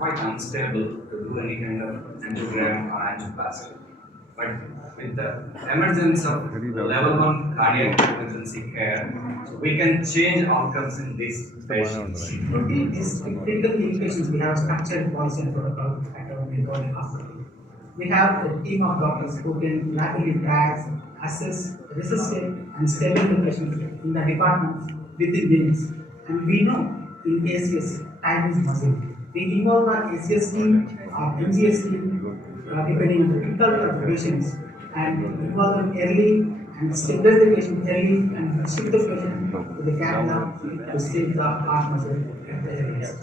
quite unstable to do any kind of angiogram or angioplasty. But with the emergence of level 1 cardiac emergency care, so we can change outcomes in these patients. To treat these critical patients, we have structured policy and protocol at our Medicover hospital. We have a team of doctors who can rapidly track, assess, resistant, and stable patients in the departments within minutes. And we know in ACS, time is muscle. We involve our ACS team, our MGS team, depending on the difficulty of the patients, and involve them early and stabilize the patient early and shift the patient to the cath lab to save the heart muscle at the earliest.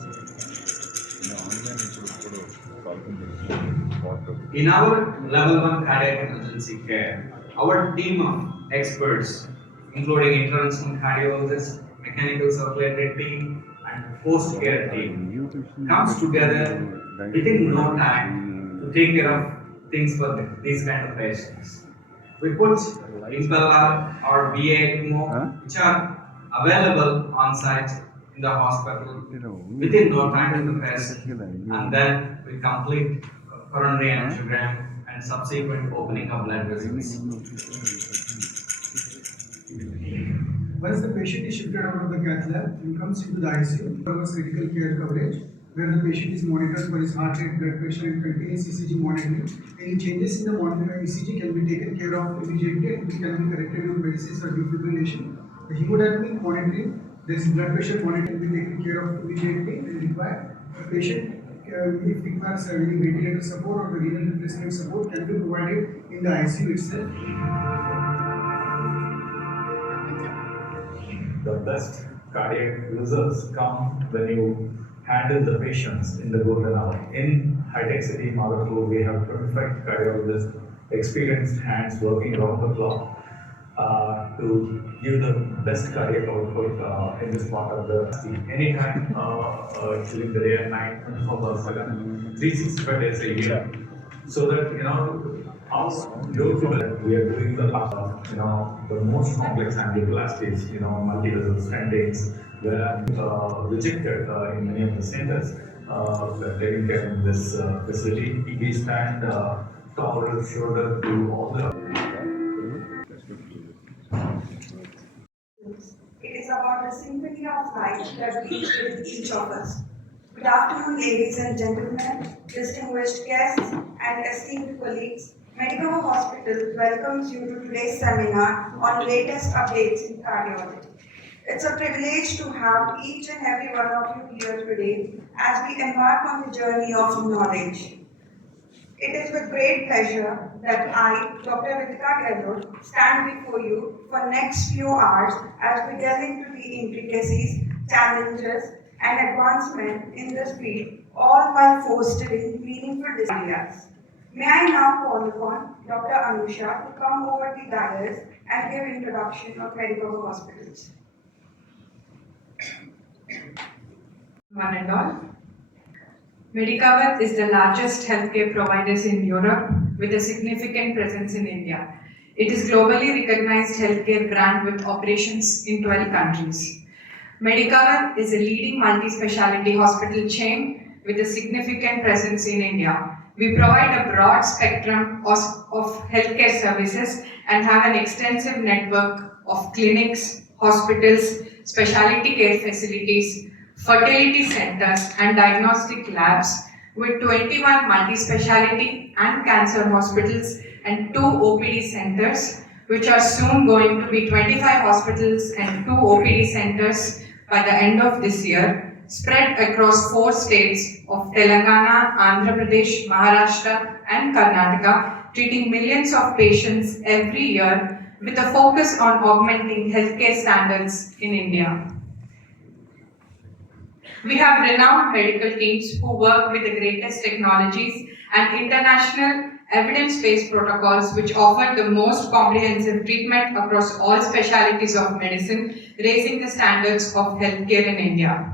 In our level 1 cardiac emergency care, our team of experts, including interventional cardiologists, mechanical circulatory team, and post-care team, comes together within no time to take care of things for these kind of patients. We put Impella or VA ECMO, which are available on site in the hospital within no time to the patient, and then we complete coronary angiogram and subsequent opening of blood vessels. Once the patient is shifted out of the cath lab and comes into the ICU, covers critical care coverage, where the patient is monitored for his heart rate, blood pressure, and continuous ECG monitoring. Any changes in the ECG can be taken care of immediately and can be corrected with medicines or defibrillation. The hemodynamic monitoring, this blood pressure monitoring can be taken care of immediately and required. The patient, if requires any ventilator support or the renal replacement support, can be provided in the ICU itself. The best cardiac results come when you handle the patients in the golden hour. In high-tech city Madhapur, we have 25 cardiologists, experienced hands working around the clock to give the best cardiac output in this part of the city. Anytime during the day and night, 24/7, 365 days a year. So that how we are doing the most complex angioplasties, multi-vessel stentings, were rejected in many of the centers. We are taking care of this facility. We stand shoulder to shoulder to all the. It is about the symphony of life that beats with each of us. Good afternoon, ladies and gentlemen, distinguished guests, and esteemed colleagues. Medicover Hospital welcomes you to today's seminar on latest updates in cardiology. It's a privilege to have each and every one of you here today as we embark on the journey of knowledge. It is with great pleasure that I, Dr. Reddy.A, stand before you for next few hours as we delve into the intricacies, challenges, and advancement in this field, all while fostering meaningful ideas. May I now call upon Dr. Anusha to come over the dais and give introduction of Medicover hospitals. One and all. Medicover is the largest healthcare providers in Europe with a significant presence in India. It is globally recognized healthcare brand with operations in 12 countries. Medicover is a leading multi-speciality hospital chain with a significant presence in India. We provide a broad spectrum of healthcare services and have an extensive network of clinics, hospitals, specialty care facilities, fertility centers, and diagnostic labs with 21 multi-speciality and cancer hospitals and 2 OPD centers, which are soon going to be 25 hospitals and 2 OPD centers by the end of this year, spread across 4 states of Telangana, Andhra Pradesh, Maharashtra, and Karnataka, treating millions of patients every year with a focus on augmenting healthcare standards in India. We have renowned medical teams who work with the greatest technologies and international evidence-based protocols which offer the most comprehensive treatment across all specialties of medicine, raising the standards of healthcare in India.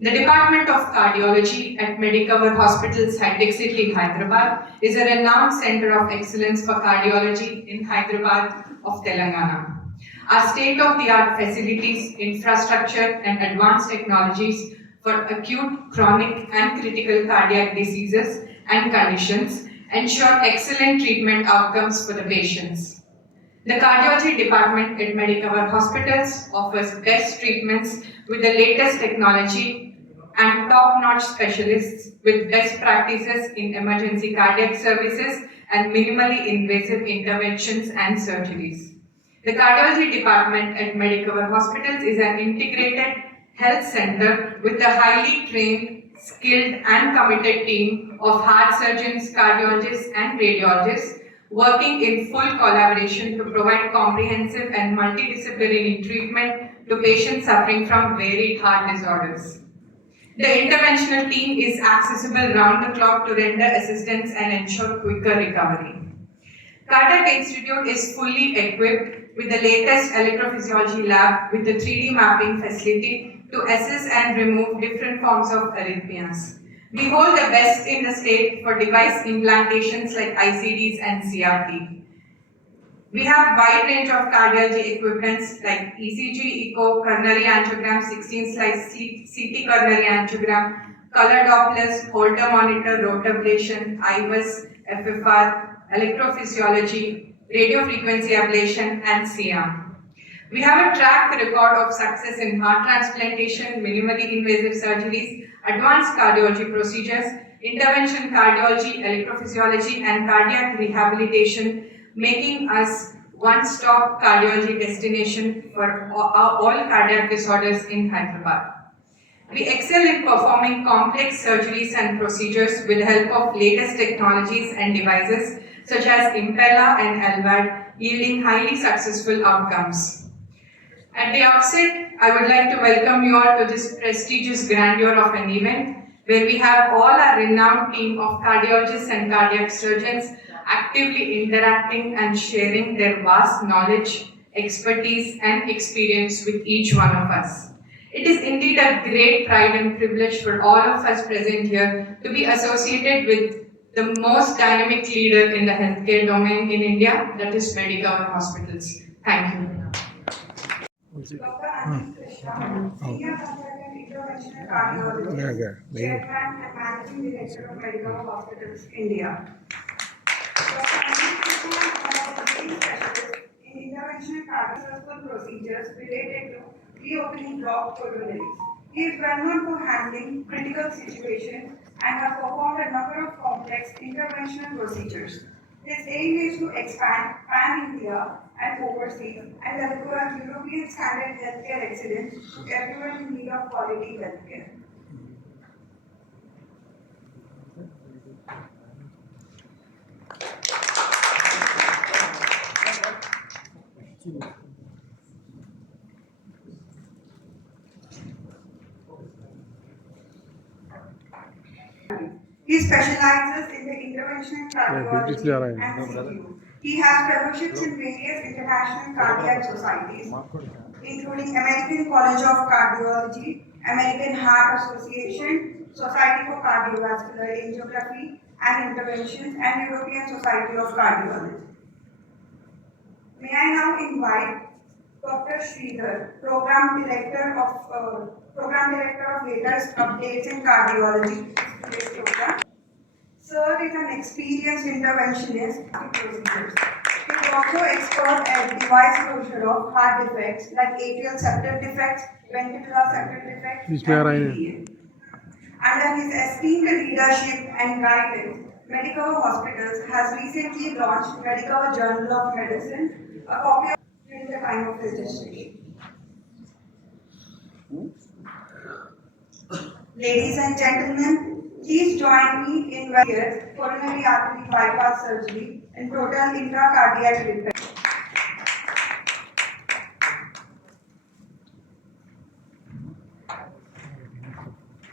The Department of Cardiology at Medicover Hospitals, High-Tech City, Hyderabad is a renowned center of excellence for cardiology in Hyderabad of Telangana. Our state-of-the-art facilities, infrastructure, and advanced technologies for acute, chronic, and critical cardiac diseases and conditions, ensure excellent treatment outcomes for the patients. The cardiology department at Medicover hospitals offers best treatments with the latest technology and top-notch specialists with best practices in emergency cardiac services and minimally invasive interventions and surgeries. The cardiology department at Medicover hospitals is an integrated health center with a highly trained, skilled and committed team of heart surgeons, cardiologists and radiologists working in full collaboration to provide comprehensive and multidisciplinary treatment to patients suffering from varied heart disorders. The interventional team is accessible round the clock to render assistance and ensure quicker recovery. Cardiac Institute is fully equipped with the latest electrophysiology lab with a 3D mapping facility to assess and remove different forms of arrhythmias. We hold the best in the state for device implantations like ICDs and CRT. We have wide range of cardiology equipments like ECG, echo, coronary angiogram, 16-slice CT coronary angiogram, color Dopplers, Holter monitor, rotor ablation, IBUS, FFR, electrophysiology, radiofrequency ablation, and CM. We have a track record of success in heart transplantation, minimally invasive surgeries, advanced cardiology procedures, intervention cardiology, electrophysiology, and cardiac rehabilitation, making us one-stop cardiology destination for all cardiac disorders in Hyderabad. We excel in performing complex surgeries and procedures with the help of latest technologies and devices such as Impella and LVAD, yielding highly successful outcomes. At the outset, I would like to welcome you all to this prestigious grandeur of an event where we have all our renowned team of cardiologists and cardiac surgeons actively interacting and sharing their vast knowledge, expertise, and experience with each one of us. It is indeed a great pride and privilege for all of us present here to be associated with the most dynamic leader in the healthcare domain in India, that is Medicover Hospitals. Thank you. Dr. Krishna, Senior Consultant Interventional Cardiologist, Chairman and Managing Director of Medicover Hospitals, India. Dr. Krishna is one of the leading specialists in interventional cardiovascular procedures related to reopening blocked coronaries. He is well known for handling critical situations and has performed a number of complex interventional procedures. His aim is to expand pan-India and overseas and deliver European standard healthcare excellence to everyone in need of quality healthcare. He specializes in the interventional cardiology and CTU. He has fellowships in various international cardiac societies, including American College of Cardiology, American Heart Association, Society for Cardiovascular Angiography and Intervention, and European Society of Cardiology. May I now invite Dr. Sridhar, Program Director of Latest Updates in Cardiology, to today's program. Sir is an experienced interventionist in procedures. He is also expert at device closure of heart defects like atrial septal defects, ventricular septal defects, and DrAnil. Under his esteemed leadership and guidance, Medicover Hospitals has recently launched Medicover Journal of Medicine, a copy of during the time of registration. Ladies and gentlemen, please join me in welcoming coronary artery bypass surgery and total intracardiac repair.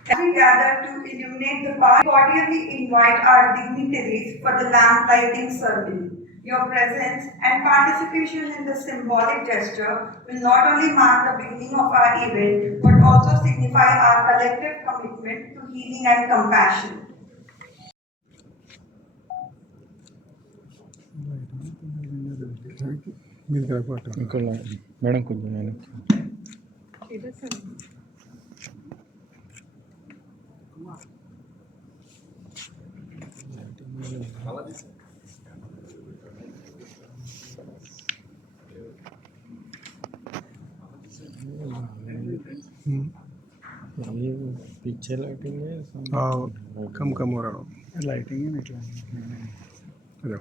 As we gather to illuminate the path, we cordially invite our dignitaries for the lamp lighting ceremony. Your presence and participation in this symbolic gesture will not only mark the beginning of our event, but also signify our collective commitment to healing and compassion. Madam కొంచెం ये पीछे lighting है कम कम हो रहा हो lighting है इट्లా अरे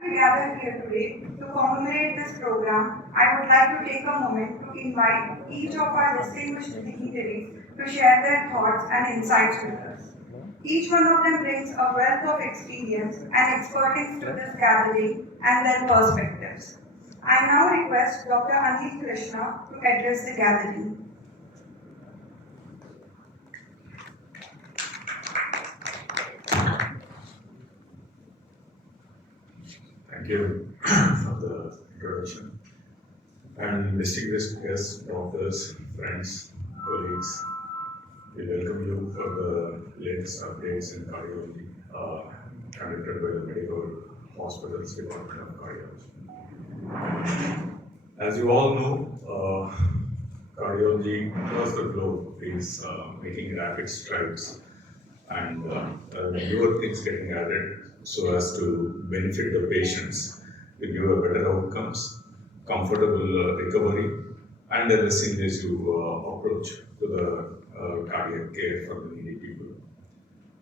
We gather here today to commemorate this program. I would like to take a moment to invite each of our distinguished dignitaries to share their thoughts and insights with us. Each one of them brings a wealth of experience and expertise to this gathering and their perspectives. I now request Dr. Anil Krishna to address the gathering. Thank you for the introduction. And distinguished guests, doctors, friends, colleagues, we welcome you for the latest updates in cardiology conducted by the Medicover Hospitals Department of Cardiology. As you all know, cardiology across the globe is making rapid strides, and newer things getting added so as to benefit the patients, to give a better outcomes, comfortable recovery, and a less invasive approach to the cardiac care for the needy people.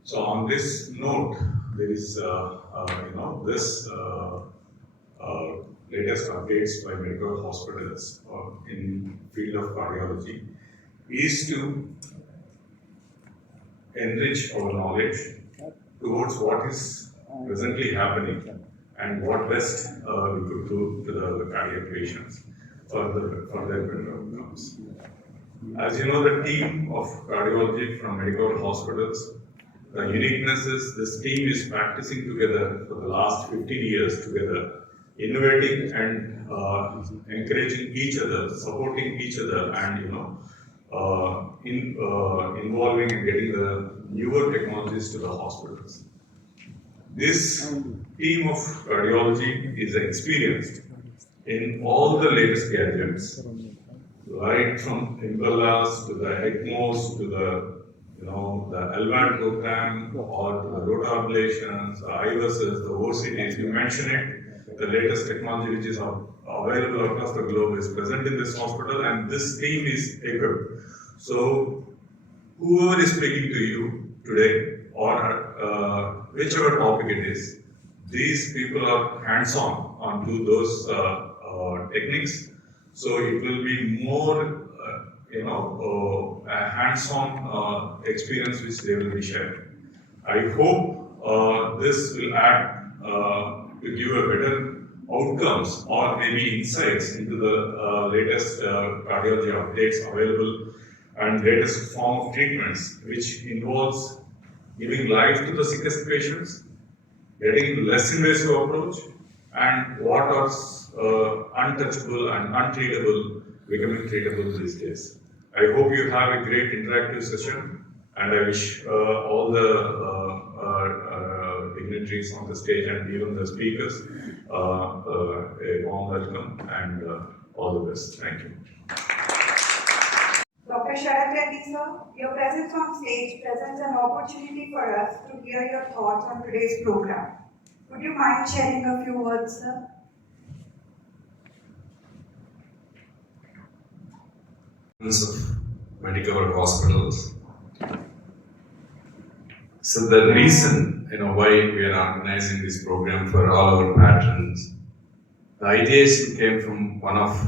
So on this note, there is this latest updates by medical hospitals in field of cardiology is to enrich our knowledge towards what is presently happening and what best we could do to the cardiac patients for their better outcomes. As you know, the team of cardiology from Medicover Hospitals, the uniqueness is this team is practicing together for the last 15 years together, innovating and encouraging each other, supporting each other, and involving and getting the newer technologies to the hospitals. This team of cardiology is experienced in all the latest gadgets, right from impellers to the ECMOs to the LVAD program or the rotor ablations, the IVSs, the OCTs. You mentioned it. The latest technology which is available across the globe is present in this hospital, and this team is equipped. So whoever is speaking to you today, or whichever topic it is, these people are hands-on onto those techniques. So it will be more, a hands-on experience which they will be sharing. I hope this will add to give a better outcomes or maybe insights into the latest cardiology updates available and latest form of treatments, which involves giving life to the sickest patients, getting less invasive approach, and what are untouchable and untreatable becoming treatable these days. I hope you have a great interactive session, And I wish all the dignitaries on the stage and even the speakers a warm welcome and all the best. Thank you. Dr. Sharath Reddy, sir, your presence on stage presents an opportunity for us to hear your thoughts on today's program. Would you mind sharing a few words, sir? Of Medicover hospitals. So the reason, why we are organizing this program for all our patrons, the ideation came from one of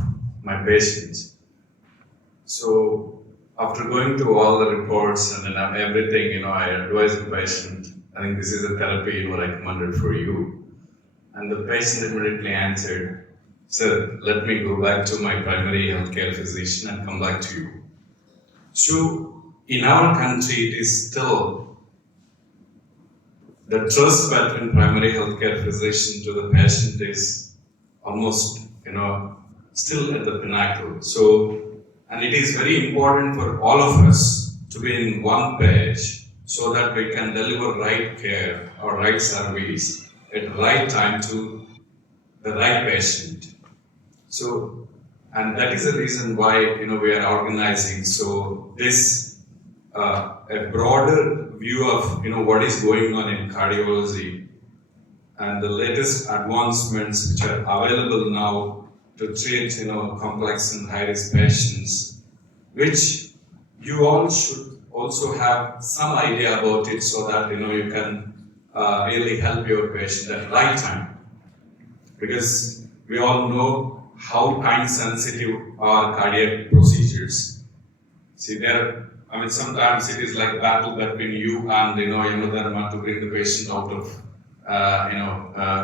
my patients. So after going through all the reports and then everything, I advised the patient, I think this is a therapy recommended for you. And the patient immediately answered, sir, let me go back to my primary healthcare physician and come back to you. So in our country, it is still the trust between primary healthcare physician to the patient is almost, still at the pinnacle. So, and it is very important for all of us to be in one page so that we can deliver right care or right service at the right time to the right patient. So, and that is the reason why we are organizing. So this a broader view of what is going on in cardiology and the latest advancements which are available now to treat complex and high risk patients, which you all should also have some idea about it so that you can really help your patient at the right time, because we all know how time sensitive are cardiac procedures. See, sometimes it is like a battle between you and Yamadharma to bring the patient out of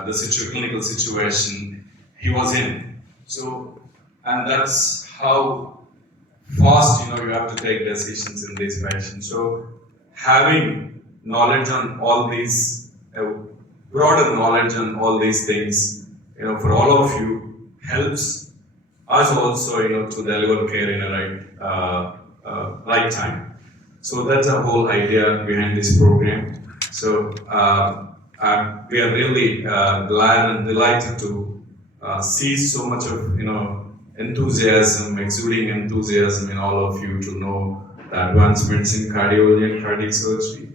the clinical situation he was in. So, and that's how fast you have to take decisions in these patients. So, having knowledge on all these, broader knowledge on all these things, for all of you, helps us also, to deliver care in a right time. So that's the whole idea behind this program. So we are really glad and delighted to see so much of enthusiasm, exuding enthusiasm in all of you to know the advancements in cardiology and cardiac surgery.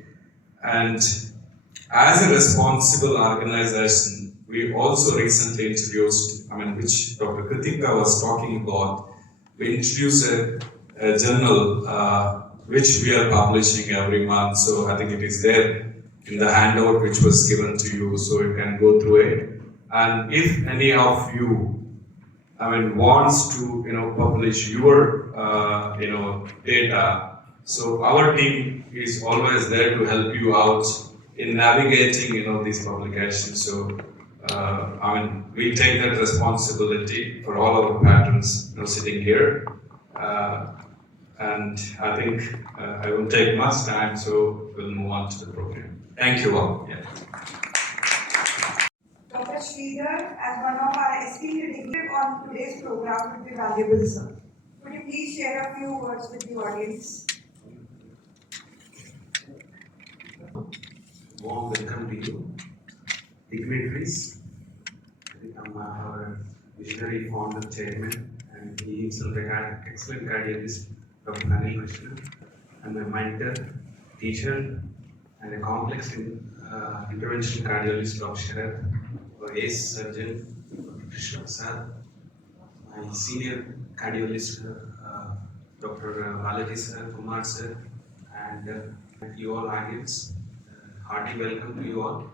And as a responsible organization, we also recently introduced, which Dr. Kritika was talking about, we introduced a journal which we are publishing every month. So I think it is there in the handout which was given to you, so you can go through it. And if any of you, wants to publish your data, so our team is always there to help you out in navigating these publications. So we take that responsibility for all our patrons sitting here. And I think I won't take much time, so we'll move on to the program. Thank you all. Yeah. Dr. Sridhar, as one of our esteemed dignitaries on today's program, would be valuable, sir. Could you please share a few words with the audience? Warm welcome to you, dignitaries. I'm our visionary founder chairman, and he himself an excellent cardiologist, Dr. Krishna, and my mentor, teacher, and a complex interventional cardiologist, Dr. Sharath, our ace surgeon, Dr. Krishna, my senior cardiologist, Dr. Balaji sir, Kumar sir, and you all audience. Hearty welcome to you all.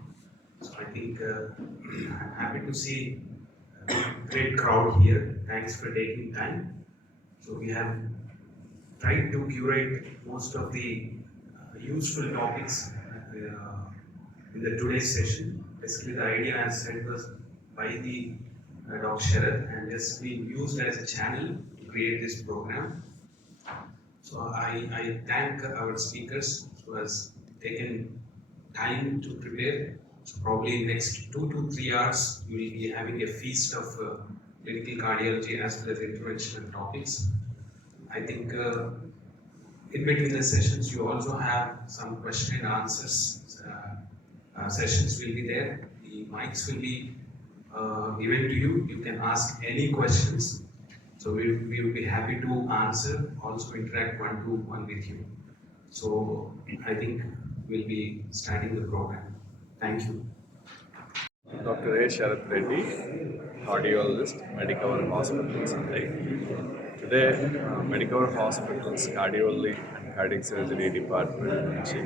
So I think I'm happy to see a great crowd here. Thanks for taking time. So we have tried to curate most of the useful topics in the today's session. Basically, the idea, as said, was by the Dr. Sharath and just being used as a channel to create this program. So I thank our speakers who has taken time to prepare. So probably next 2 to 3 hours, we will be having a feast of clinical cardiology as well as interventional topics. I think in between the sessions, you also have some question and answers sessions will be there. The mics will be given to you. You can ask any questions. So we will be happy to answer, also interact one-to-one with you. So I think we'll be starting the program. Thank you. Dr. A. Sharath Reddy, cardiologist, Medicover Hospitals. Today, Medicover Hospitals Cardiology and Cardiac Surgery Department నుంచి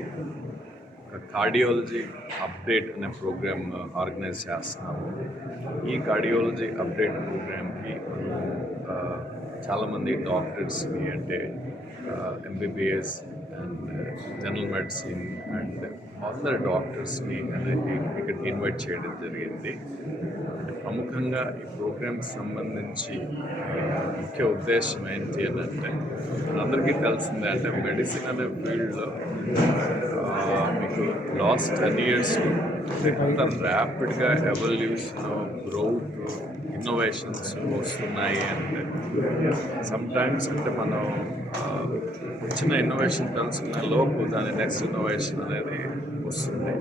cardiology update అనే programme organise చేస్తున్నాము. ఈ cardiology update ప్రోగ్రామ్కి చాలామంది డాక్టర్స్ని అంటే MBBS and general medicine and అందరు డాక్టర్స్ని అనేది ఇక్కడికి ఇన్వైట్ చేయడం జరిగింది. ప్రముఖంగా ఈ ప్రోగ్రామ్కి సంబంధించి ముఖ్య ఉద్దేశం ఏంటి అని అంటే అందరికీ తెలిసిందే అంటే మెడిసిన్ అనే ఫీల్డ్లో మీకు లాస్ట్ 10 years అంత ర్యాపిడ్గా ఎవల్యూషన్ గ్రోత్ ఇన్నోవేషన్స్ వస్తున్నాయి అంటే సమ్టైమ్స్ అంటే మనం వచ్చిన ఇన్నోవేషన్ తెలుసుకునే లోపు దాని నెక్స్ట్ ఇన్నోవేషన్ అనేది వస్తుంది.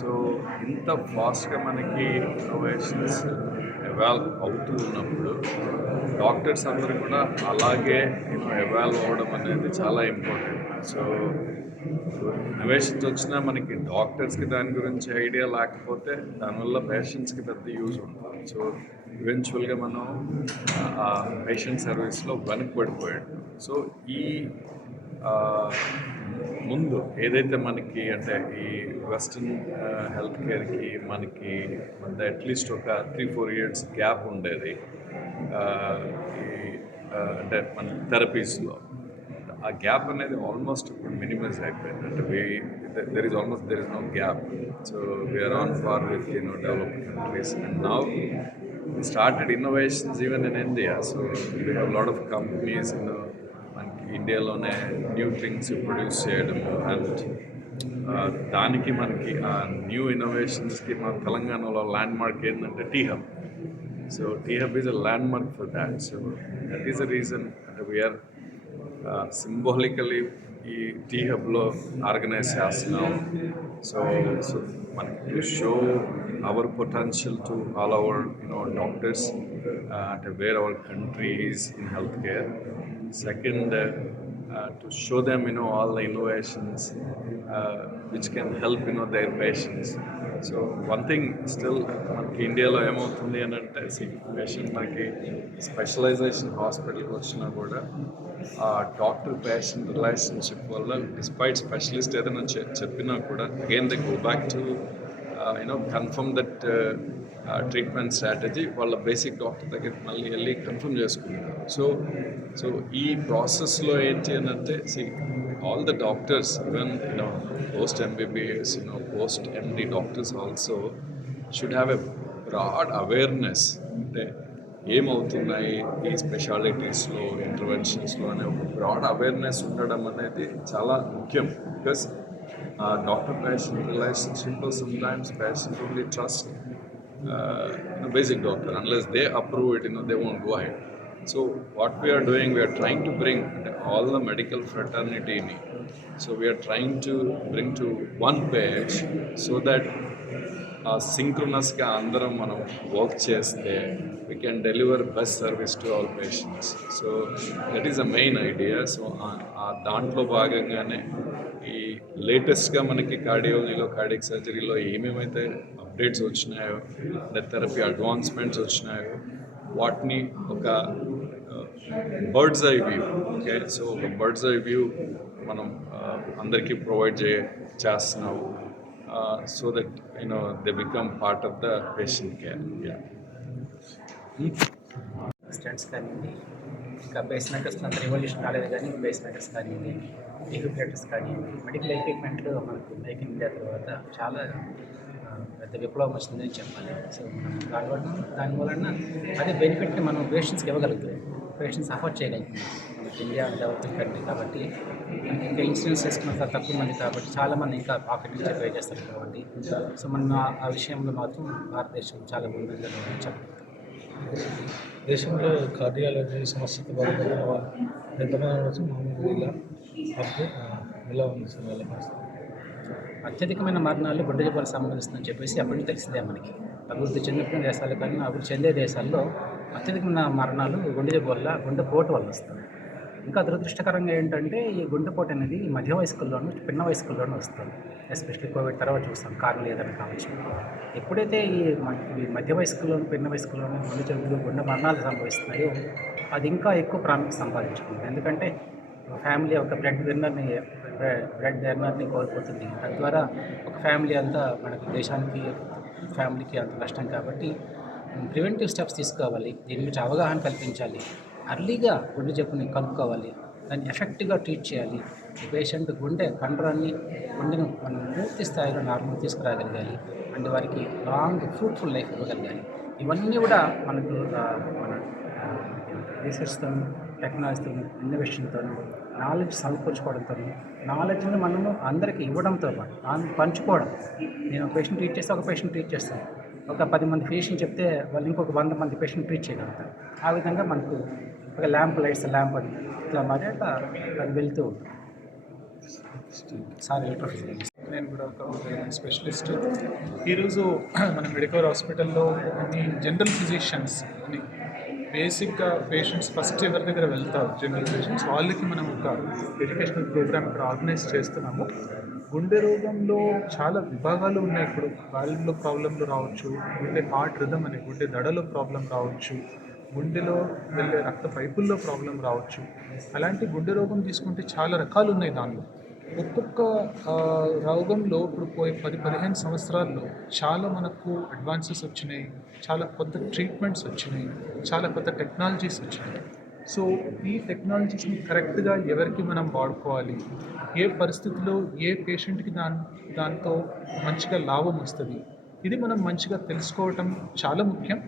సో ఇంత ఫాస్ట్గా మనకి ఇన్నోవేషన్స్ ఎవాల్వ్ అవుతూ ఉన్నప్పుడు డాక్టర్స్ అందరూ కూడా అలాగే ఎవాల్వ్ అవ్వడం అనేది చాలా ఇంపార్టెంట్. సో ఇన్నోవేషన్స్ వచ్చినా మనకి డాక్టర్స్కి దాని గురించి ఐడియా లేకపోతే దానివల్ల పేషెంట్స్కి పెద్ద యూజ్ ఉంటుంది. సో ఈవెన్చువల్గా మనం ఆ పేషెంట్ సర్వీస్లో వెనకబడిపోయాడు. సో ఈ ముందు ఏదైతే మనకి అంటే ఈ వెస్ట్రన్ హెల్త్ కేర్కి మనకి మధ్య అట్లీస్ట్ ఒక 3-4 years గ్యాప్ ఉండేది. అంటే మన థెరపీస్లో ఆ గ్యాప్ అనేది ఆల్మోస్ట్ మినిమైజ్ అయిపోయింది. అంటే there is no gap. So we are on par with developed countries and now we started innovations even in India. So we have a lot of companies మనకి ఇండియాలోనే new things produce చేయడము and దానికి మనకి ఆ new ఇన్నోవేషన్స్కి మన తెలంగాణలో land mark ఏంటంటే T Hub. So T Hub is a land mark for that. So that is the reason అంటే వీఆర్ సింబాలికలీ ఈ టీహబ్లో ఆర్గనైజ్ చేస్తున్నాం. సో మనకి to show hour potential to all our doctors to where our country is in healthcare. Second, to show them all the innovations which can help their patients. So one thing still మనకి ఇండియాలో ఏమవుతుంది అని అంటే patient మనకి specialisation హాస్పిటల్కి వచ్చినా కూడా doctor patient relationship వల్ల డిస్పైట్ స్పెషలిస్ట్ ఏదైనా చెప్పినా కూడా again they go back to confirm that treatment strategy వాళ్ళ బేసిక్ డాక్టర్ దగ్గరికి మళ్ళీ వెళ్ళి కన్ఫర్మ్ చేసుకుంటారు. సో ఈ ప్రాసెస్లో ఏంటి అని అంటే all the doctors, even post MBBS, post MD doctors also should have a broad awareness అంటే ఏమవుతున్నాయి ఈ స్పెషాలిటీస్లో ఇంటర్వెన్షన్స్లో అనే ఒక బ్రాడ్ అవేర్నెస్ ఉండడం అనేది చాలా ముఖ్యం. బికాస్ డాక్టర్ పేషెంట్ రిలేషన్షిప్లో sometimes patient only trust basic doctor unless they approve it, they won't go ahead. So what we are doing, we are trying to bring all the medical fraternity in. So we are trying to bring to one page so that synchronously andaram manam work chesthe we can deliver best service to all patients. So that is the main idea. So దాంట్లో భాగంగానే ఈ లేటెస్ట్గా మనకి కార్డియాలజీలో cardiac సర్జరీలో ఏమేమైతే updates వచ్చినాయో therapy advancements వచ్చినాయో వాటిని ఒక bird's eye view. Okay, so ఒక బర్డ్స్ ఐ వ్యూ మనం అందరికీ ప్రొవైడ్ చేస్తున్నాము so that they become part of the patient care. Stents కానివ్వండి, ఇంకా పేస్ మేకర్స్ అంత రివల్యూషన్ రాలేదు కానీ పేస్ మేకర్స్ కానివ్వండి, డిఫిబ్రిలేటర్స్ కానివ్వండి, మెడికల్ ఎక్విప్మెంట్లో మనకు మేక్ ఇన్ ఇండియా తర్వాత చాలా పెద్ద విప్లవం వచ్చిందని చెప్పాలి. సో మనం దాని వలన అదే బెనిఫిట్ని మనం పేషెంట్స్కి ఇవ్వగలుగుతాం, పేషెంట్స్ అఫోర్డ్ చేయగలుగుతున్నాం. మనకి ఇండియా డెవలపింగ్ కంట్రీ కాబట్టి ఇంకా ఇన్సూరెన్స్ చేసుకున్న తక్కువ మంది కాబట్టి చాలామంది ఇంకా పాకెట్ నుంచి పే చేస్తారు కాబట్టి సో మనం ఆ విషయంలో మాత్రం భారతదేశం చాలా ముందుగా చెప్పగలుగుతాం. దేశంలో కార్డియాలజీ సమస్యతో బాధపడుతున్న వాళ్ళు ఎంతమంది ఉండొచ్చు మామూలుగా ఇలా ఉంది సార్ వాళ్ళ పరిస్థితి. అత్యధికమైన మరణాలు గుండె జబ్బులకు సంబంధిస్తుందని చెప్పేసి అప్పటి నుంచి తెలిసిందే మనకి. అభివృద్ధి చెందుతున్న దేశాల కన్నా అభివృద్ధి చెందే దేశాల్లో అత్యధికమైన మరణాలు గుండె జబ్బు వల్ల, గుండెపోటు వల్ల వస్తుంది. ఇంకా దురదృష్టకరంగా ఏంటంటే ఈ గుండెపోటు అనేది మధ్య వయస్కుల్లోనూ పిన్న వయస్కుల్లోనూ వస్తుంది. ఎస్పెషల్లీ కోవిడ్ తర్వాత చూస్తాం, కారణాలు ఏదైనా కావచ్చు. ఎప్పుడైతే ఈ మధ్య వయస్కుల్లోనూ పిన్న వయస్కుల్లోనూ గుండె జబ్బులు, గుండె మరణాలు సంభవిస్తున్నాయో అది ఇంకా ఎక్కువ ప్రాముఖ్యత సంపాదించుకుంది. ఎందుకంటే ఫ్యామిలీ ఒక బ్రెడ్ ఎర్నర్ని కోల్పోతుంది. తద్వారా ఒక ఫ్యామిలీ అంతా మనకు దేశానికి, ఫ్యామిలీకి అంత నష్టం. కాబట్టి ప్రివెంటివ్ స్టెప్స్ తీసుకోవాలి, దీని గురించి అవగాహన కల్పించాలి, అర్లీగా గుండె జబ్బుని కనుక్కోవాలి, దాన్ని ఎఫెక్టివ్గా ట్రీట్ చేయాలి. పేషెంట్ గుండెను మనం పూర్తి స్థాయిలో నార్మల్ తీసుకురాగలగాలి అండ్ వారికి లాంగ్ ఫ్రూట్ఫుల్ లైఫ్ ఇవ్వగలగాలి. ఇవన్నీ కూడా మనకు మన రీసెర్చ్తో, టెక్నాలజీతో, ఇన్నోవేషన్తో, నాలెడ్జ్ సమకూర్చుకోవడంతో, నాలెడ్జ్ని మనము అందరికీ ఇవ్వడంతో పాటు పంచుకోవడం. నేను ఒక పేషెంట్ ట్రీట్ చేస్తే ఒక పేషెంట్ ట్రీట్ చేస్తాను, ఒక 10 మంది పేషెంట్ చెప్తే వాళ్ళు ఇంకొక 100 మంది పేషెంట్ ట్రీట్ చేయగలుగుతారు. ఆ విధంగా మనకు ఒక ల్యాంప్ అది ఇట్లా మరి అది వెళ్తూ ఉంటుంది. సార్ నేను కూడా ఒక స్పెషలిస్ట్. ఈరోజు మన మెడికవర్ హాస్పిటల్లో అన్ని జనరల్ ఫిజిషియన్స్ అని బేసిక్గా పేషెంట్స్ ఫస్ట్ ఎవరి దగ్గర వెళ్తారు, జనరల్ పేషెంట్స్, వాళ్ళకి మనం ఒక ఎడ్యుకేషనల్ ప్రోగ్రామ్ ఇక్కడ ఆర్గనైజ్ చేస్తున్నాము. గుండె రోగంలో చాలా విభాగాలు ఉన్నాయి. ఇప్పుడు వాల్వ్లో ప్రాబ్లంలు రావచ్చు, గుండె హార్ట్ రిథమ్ అనే గుండె దడలో ప్రాబ్లం రావచ్చు, గుండెలో వెళ్ళే రక్త పైపుల్లో ప్రాబ్లం రావచ్చు. అలాంటి గుండె రోగం తీసుకుంటే చాలా రకాలు ఉన్నాయి. దానిలో ఒక్కొక్క రోగంలో ఇప్పుడు 10-15 సంవత్సరాల్లో చాలా మనకు అడ్వాన్సెస్ వచ్చినాయి, చాలా కొత్త ట్రీట్మెంట్స్ వచ్చినాయి, చాలా కొత్త టెక్నాలజీస్ వచ్చినాయి. సో ఈ టెక్నాలజీస్ని కరెక్ట్గా ఎవరికి మనం వాడుకోవాలి, ఏ పరిస్థితిలో ఏ పేషెంట్కి దాంతో మంచిగా లాభం వస్తుంది, ఇది మనం మంచిగా తెలుసుకోవటం చాలా ముఖ్యం.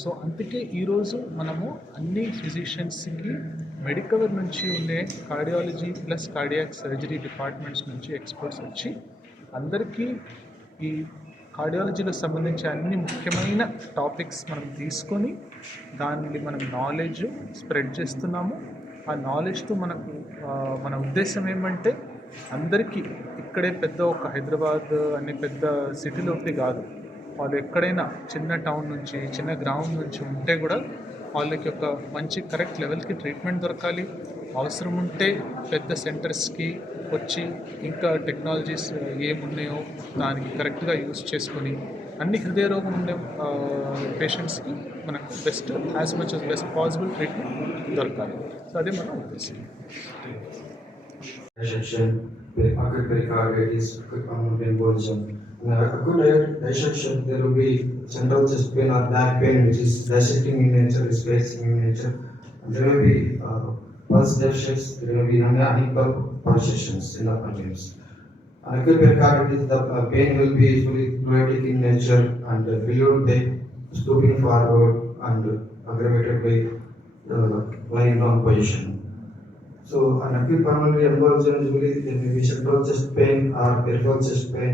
సో అందుకే ఈరోజు మనము అన్ని ఫిజిషియన్స్కి మెడికవర్ నుంచి ఉండే cardiology plus cardiac surgery departments నుంచి ఎక్స్పర్ట్స్ వచ్చి అందరికీ ఈ కార్డియాలజీలో సంబంధించి అన్ని ముఖ్యమైన టాపిక్స్ మనం తీసుకొని దాన్ని మనం నాలెడ్జ్ స్ప్రెడ్ చేస్తున్నాము. ఆ నాలెడ్జ్తో మన ఉద్దేశం ఏమంటే అందరికీ ఇక్కడే పెద్ద ఒక హైదరాబాద్ అనే పెద్ద సిటీలోకి కాదు, వాళ్ళు ఎక్కడైనా చిన్న టౌన్ నుంచి, చిన్న గ్రామం నుంచి ఉంటే కూడా వాళ్ళకి ఒక మంచి కరెక్ట్ లెవెల్కి ట్రీట్మెంట్ దొరకాలి. అవసరం ఉంటే పెద్ద సెంటర్స్కి వచ్చి ఇంకా టెక్నాలజీస్ ఏమున్నాయో దానికి కరెక్ట్గా యూస్ చేసుకొని అన్ని హృదయ రోగం ఉండే పేషెంట్స్కి మనకు బెస్ట్ పాసిబుల్ ట్రీట్మెంట్ దొరకాలి. సో అదే మన ఉద్దేశం. Acute pericarditis, acute pulmonary embolism. In acute dissection, there will be central chest pain or back pain, which is dissecting in nature, is spacing in nature. And there will be pulse deficits, there will be unequal pulsations in the upper limbs. Acute pericarditis, the pain will be usually fluidic in nature and relieved by stooping forward and aggravated by lying down position. So an acute pulmonary embolism usually there may be central chest pain or peripheral chest pain.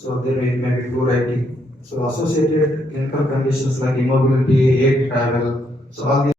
So there may be pleuritic. So associated clinical conditions like immobility, air travel. So all these